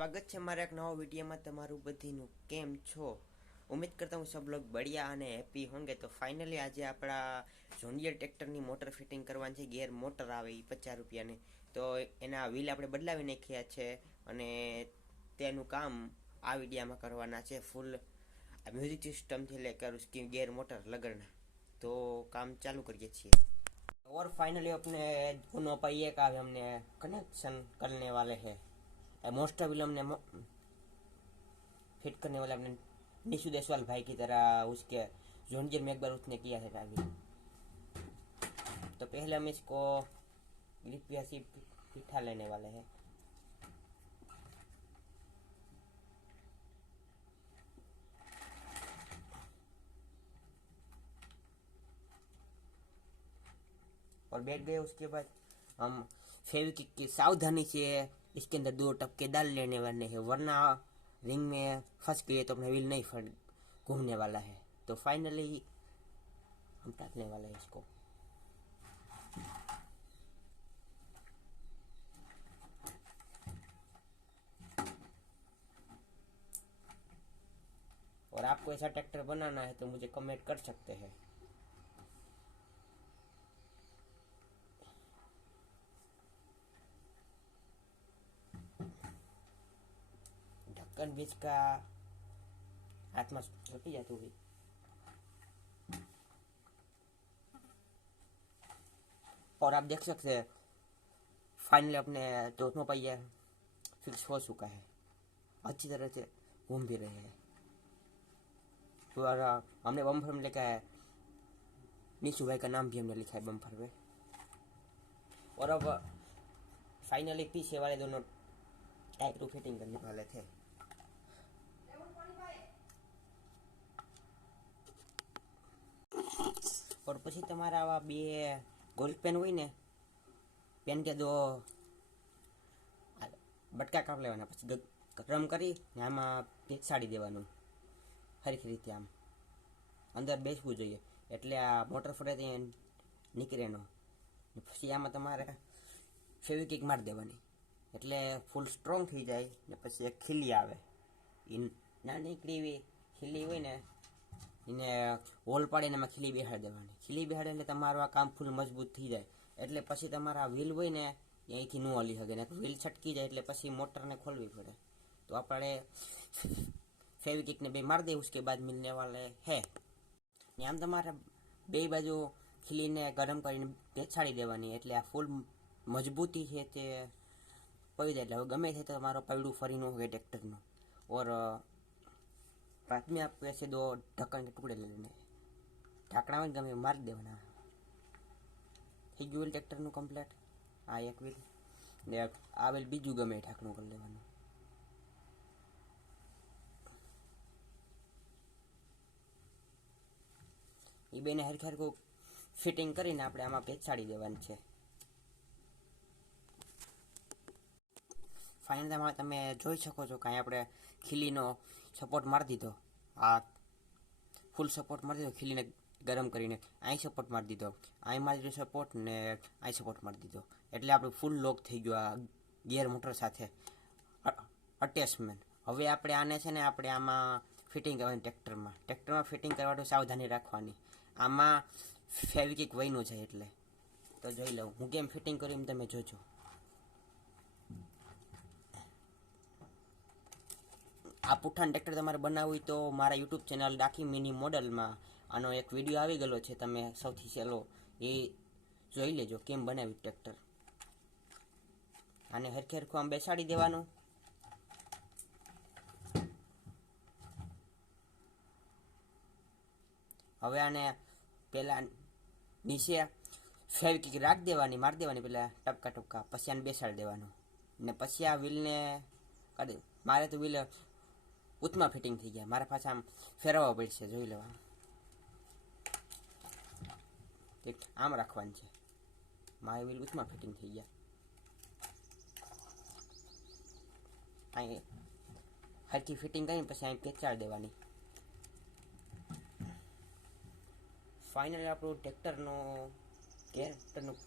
સ્વાગત છે મારા એક નવા વિડીયોમાં તમારું બધીનું કેમ છો। ઉમ્મીદ કરતા હું सब लोग बढ़िया અને હેપી હોંગે। તો ફાઇનલી આજે આપણા જોન્ડિયર ટ્રેક્ટરની મોટર ફિટિંગ કરવાની છે। ગેર મોટર આવે એ 50 રૂપિયાની, તો એના વ્હીલ આપણે બદલાવી નાખ્યા છે અને તેનું કામ આ વિડીયામાં કરવાના છે। ફૂલ મ્યુઝિક સિસ્ટમથી લે कर उसकी गेयर मोटर लगना, तो काम चालू करिए છીએ। और फाइनली अपने दोनों पहिए का भी हमने कनेक्शन करने वाले हैं। मोस्ट ऑफ हमने फिट करने वाले हमने निशु देसवाल भाई की तरह उसके जोनजियर में एक बार उसने किया है अभी। तो पहले हम इसको ग्रिप ऐसी पिठा लेने वाले हैं। और बैठ गए। उसके बाद हम फेविक्विक की सावधानी से इसके अंदर 2 टपके डाल लेने वाले हैं, वरना रिंग में फंस गए तो अपना व्हील नहीं घूमने वाला है। तो फाइनली हम डालने वाले हैं इसको। और आपको ऐसा ट्रैक्टर बनाना है तो मुझे कमेंट कर सकते हैं। ढक्कन बीच का हाथ में लपी जाती हुई। और आप देख सकते हैं फाइनली अपने दोनों पहिए फिक्स हो चुका है, अच्छी तरह से घूम भी रहे हैं। तो हमने बम्फर में लिखा है, निशु भाई का नाम भी हमने लिखा है बम्फर पे। और अब फाइनली पीछे वाले दोनों टाइप टू फिटिंग करने वाले थे। और પછી તમારા આવા બે ગોલ્ડ પેન હોય ને, પેન કે દો બટકા કાપ લેવાના, પછી ગરમ કરી ને આમાં પેચાડી દેવાનું હરખી રીતે, આમ અંદર બેસવું જોઈએ એટલે આ મોટર ફરે તે નીકળે ન। પછી આમાં તમારે ફેવિક્વિક મારી દેવાની એટલે ફૂલ સ્ટ્રોંગ થઈ જાય ને પછી એક ખીલી આવે। એ ના નીકળી ખીલી હોય ને એને હોલ પાડીને એમાં ખીલી બેહાડી દેવાની। ખીલી બેહાડે એટલે તમારું આ કામ ફૂલ મજબૂત થઈ જાય। એટલે પછી તમારા વ્હીલ હોય ને અહીંથી ન હલી શકે ને, વ્હીલ છટકી જાય એટલે પછી મોટરને ખોલવી પડે। તો આપણે फेविक्विक ने बे मार दे, उसके बाद मिलने वाले है। आम तमारे बे बाजू खीलीने गरम करीने बेसाड़ी देवानी એટલે આ ફૂલ મજબૂતી છે તે પડી જાય। એટલે ગમે તે તમારો પૈડું ફરી ન હોય ટ્રેક્ટરનો। और बाद में आप ऐसे 2 ढक्कन के टुकड़े ले लेने, ढाकना में गमे मार देवाना। થઈ ગયું ટ્રેક્ટરનું કમ્પ્લીટ। આ એક વ્હીલ ને આ વ્હીલ બીજું ગમે ઢાંકણું કરી લેવાનું। એ બેને હરખું ફિટિંગ કરીને આપણે આમાં પેચાડી દેવાની છે। ફાઇનલ આમાં તમે જોઈ શકો છો કે અહીં આપણે ખીલીનો સપોર્ટ મારી દીધો, આ ફૂલ સપોર્ટ મારી દીધો ખીલીને ગરમ કરીને। અહીં સપોર્ટ મારી દીધો, અહીં મારી દીધો સપોર્ટ ને અહીં સપોર્ટ મારી દીધો એટલે આપણું ફૂલ લોક થઈ ગયું આ ગિયર મોટર સાથે અટેચમેન્ટ। હવે આપણે આને છે ને આપણે આમાં ફિટિંગ કરવાની ટ્રેક્ટરમાં ફિટિંગ કરવાનું સાવધાની રાખવાની। આમાં ફેવિક્વિક વહી ન જાય એટલે। તો જોઈ લઉં હું કેમ ફિટિંગ કરું એમ તમે જોજો। આ પુઠાન ટ્રેક્ટર તમારે બનાવવું હોય તો મારા યુટ્યુબ ચેનલ ડાકી મિની મોડલમાં આનો એક વિડીયો આવી ગયેલો છે, તમે સૌથી સહેલો એ જોઈ લેજો કેમ બનાવ્યું ટ્રેક્ટર। આને હરખું આમ બેસાડી દેવાનું। હવે આને પહેલાં નીચે ફેવિક્વિક રાખી દેવાની, મારી દેવાની પહેલાં ટપકા ટપકા, પછી આને બેસાડી દેવાનું ને પછી આ વ્હીલને કાઢી। મારે તો વ્હીલ ઉતમાં ફિટિંગ થઈ ગયા, મારે પાછા આમ ફેરવવા પડશે, જોઈ લેવા। આમ રાખવાની છે, મારે વ્હીલ ઉતમાં ફિટિંગ થઈ ગયા। અહીં હરખી ફિટિંગ કરીને પછી અહીં પેચાડી દેવાની। ફાઇનલી આપણું ટ્રેક્ટરનું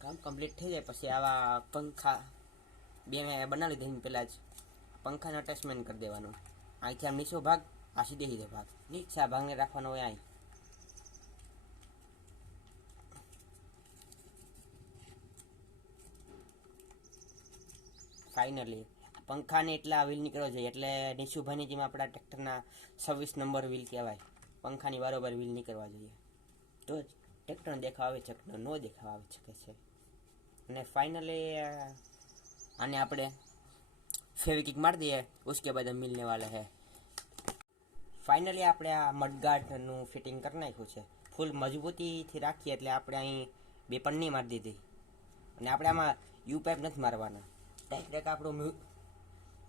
કામ કમ્પ્લીટ થઈ જાય પછી આવા પંખા બે મેં બનાવી લીધા પહેલાં જ પંખાનો અટેચમેન્ટ કરી દેવાનું. અહીંથી આમ નીચો ભાગ, આ સીધો ભાગ, નીચા ભાગને રાખવાનો હોય અહીં. ફાઇનલી પંખાને એટલા વ્હીલ નીકળવો જોઈએ, એટલે નિશુભાઈની જેમ આપણા ટ્રેક્ટરના 26 નંબર વ્હીલ કહેવાય. પંખાની બરોબર વ્હીલ નીકળવા જોઈએ, તો જ ટ્રેક્ટરનો દેખાવ આવે છે, ન દેખાવ આવી શકે છે. અને ફાઇનલી આને આપણે ફેવિકિક મારી દઈએ, ઉસકે બાદ हम मिलने वाले हैं. ફાઇનલી આપણે આ મડગાર્ડનું ફિટિંગ કરી નાખ્યું છે. ફૂલ મજબૂતીથી રાખીએ એટલે આપણે અહીં બે પન્ની મારી દીધી. અને આપણે આમાં યુ પાઇપ નથી મારવાના, ડાયરેક્ટ આપણું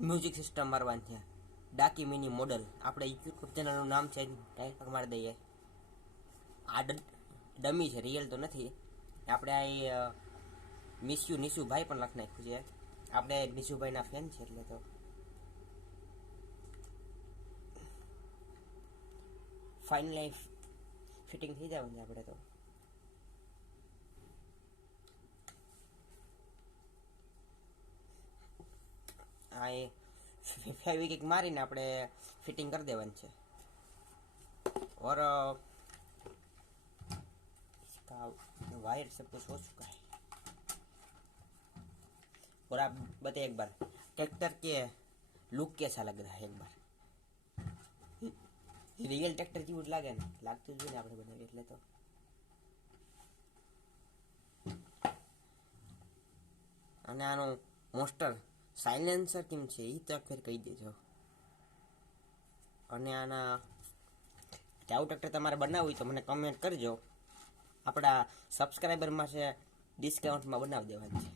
મ્યુઝિક સિસ્ટમ મારવાની છે. ડાકી મિની મોડલ, આપણે યુટ્યુબ ચેનલનું નામ છે, ડાયરેક્ટ મારી દઈએ. આ ડમી છે, રિયલ તો નથી. આપણે આ મિસ યુ નિશુભાઈ પણ લખી નાખ્યું છે. આપણે નિશુભાઈના ફેન છે એટલે તો. ફાઇનલી ફિટિંગ થઈ જવાનું છે આપણે તો. આ એ ફેવિકિક મારીને આપણે ફિટિંગ કરી દેવાનું છે. और इसका वायर सब कुछ हो चुका है. और आप बताइए एक बार ट्रैक्टर के लुक कैसा लग रहा है. एक बार रियल ट्रैक्टर જેવું જ લાગે ને, લાગતું જ ને આપણે બનાવીએ એટલે તો. અને આનું મોસ્ટર સાયલેન્સર કેમ છે એ તો ફેર કહી દેજો. અને આના આવું ટ્રેક્ટર તમારે બનાવવું હોય તો મને કમેન્ટ કરજો. આપણા સબસ્ક્રાઈબરમાં છે ડિસ્કાઉન્ટમાં બનાવી દેવાનું છે.